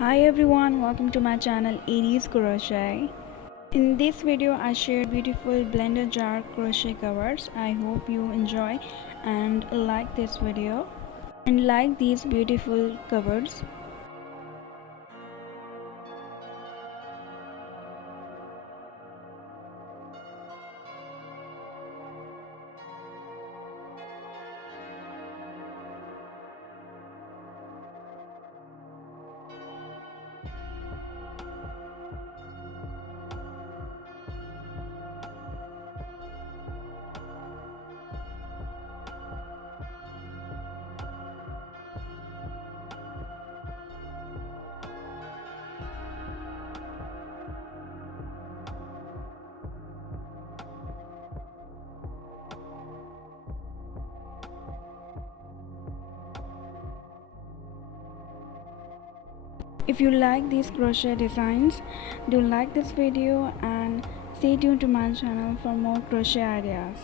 Hi everyone, welcome to my channel Aries Crochet. In this video I shared beautiful blender jar crochet covers. I hope you enjoy and like this video and like these beautiful covers. If you like these crochet designs, do like this video and stay tuned to my channel for more crochet ideas.